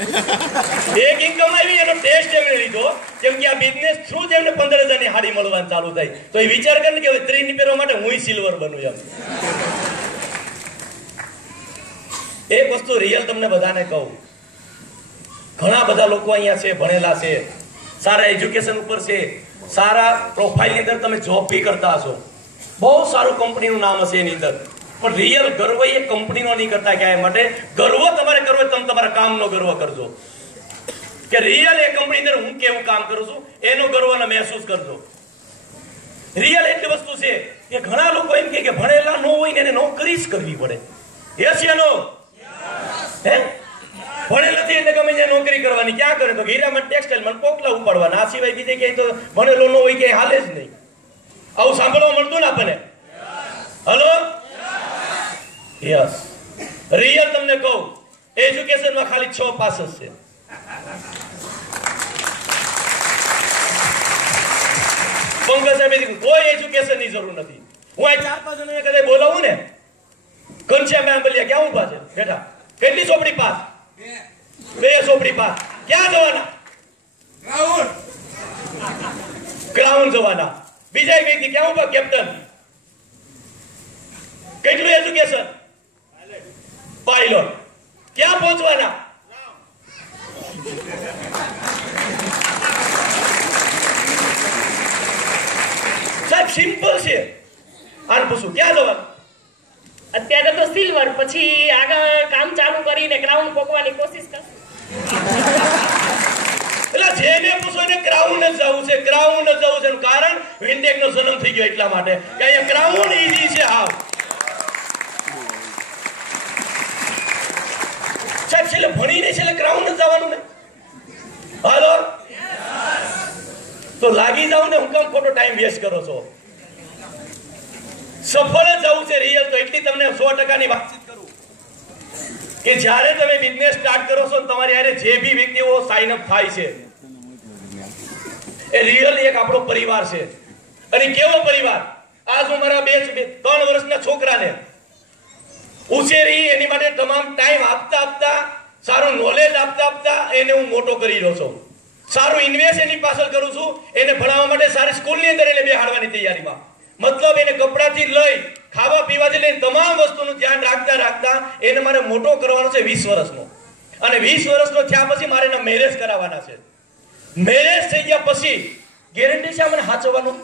એક ઇન્કમ આવી એનો ટેસ્ટ એમણે લીધો કેમ કે આ બિઝનેસ થ્રુ જ એમને 15,000 ની હાડી મળવાનું ચાલુ થઈ તો એ વિચાર કરે કે હવે ત્રીની પહેરવા માટે હું સિલ્વર બનું એમ એક વસ્તુ રિયલ તમને બધાને કહું ઘણા બધા લોકો અહીંયા છે ભણેલા છે સારા એજ્યુકેશન ઉપર છે સારા પ્રોફાઇલ ની અંદર તમે જોબ ભી કરતા હશો બહુ સારું કંપનીનું નામ હશે એની અંદર પણ રિયલ ગર્વ એ કંપનીનો નહીં કરતા ક્યાંય માટે ગર્વ તમારે કરવો તમે તમારા કામનો ગર્વ કરજો કે રિયલ એ કંપની અંદર હું કેવું કામ કરું છું એનો ગર્વને મહેસૂસ કરજો રિયલ એટલી વસ્તુ છે કે ઘણા લોકો એમ કે ભણેલા ન હોય ને એને નોકરી જ કરવી પડે યસ યા નો હે ભણેલ નથી એટલે ગમે ત્યાં નોકરી કરવાની ક્યાં કરે તો હીરામાં ટેક્સટાઇલમાં પોકલા ઉપાડવાના આ સિવાય બીજે ક્યાંય તો ભણેલો ન હોય ક્યાંય હાલે જ નહીં આવું સાંભળવા મળતું ને આપણને હલો યસ રિયલ તમને કહું એજ્યુકેશનમાં ખાલી 6 પાસ જ છે પંકજ સાહેબ કોઈ એજ્યુકેશનની જરૂર નથી હું આ 4-5 જણાને કદાચ બોલાવું ને ઘનશ્યામ આંબલિયા ક્યાં ઊભા છે બેટા કેટલી ચોપડી પાસ 2 ચોપડી પાસ ક્યાં જવાના ગ્રાઉન્ડ જવાના બીજા એક વ્યક્તિ ક્યાં ઊભા કેપ્ટન કેટલું એજ્યુકેશન પાયલોટ ક્યાં પહોંચવાના સાહેબ સિમ્પલ છે આને પૂછું ક્યાં જવાનું અત્યારે તો સિલ્વર પછી આગળ કામ ચાલુ કરીને ક્રાઉન પોકવાની કોશિશ કરશે એટલે જેને પૂછો ને ક્રાઉન જ જવું છે ક્રાઉન જ જવું છે કારણ વિન્ડેક નો જન્મ થઈ ગયો એટલા માટે કે અહીંયા ક્રાઉન ઈઝી છે હાવ સાહેબ છેલ્લે ભણીને છેલ્લે ક્રાઉન જ જવાનું ને હાલો તો લાગી જાવ ને હું કેમ ખોટો ટાઈમ વેસ્ટ કરો છો સફળ જ જવું છે રિયલ તો એટલી તમને 100% ની વાતચીત કરું કે જ્યારે તમે બિઝનેસ સ્ટાર્ટ કરો છો તમારી હારે જે બી વ્યક્તિઓ સાઇન અપ થાય છે એ રિયલ એક આપણો પરિવાર છે અને કેવો પરિવાર આજ હું મારા 3 વર્ષના છોકરાને ઉછેરી એની માટે તમામ ટાઈમ આપતા સારું નોલેજ આપતા એને હું મોટો કરી રહ્યો છું સારું ઇન્વેસ્ટ એની પાછળ કરું છું એને ભણાવવા માટે સારી સ્કૂલની અંદર એને બેહાડવાની તૈયારીમાં મતલબ એને કપડાથી લઈ ખાવા પીવાથી લઈને તમામ વસ્તુનું ધ્યાન રાખતા એને મારે મોટો કરવાનો છે 20 વર્ષનો અને 20 વર્ષનો થયા પછી મારે એના મેરેજ કરાવવાના છે મેરેજ થઈ ગયા પછી ગેરંટી છે મને સાચવવાનું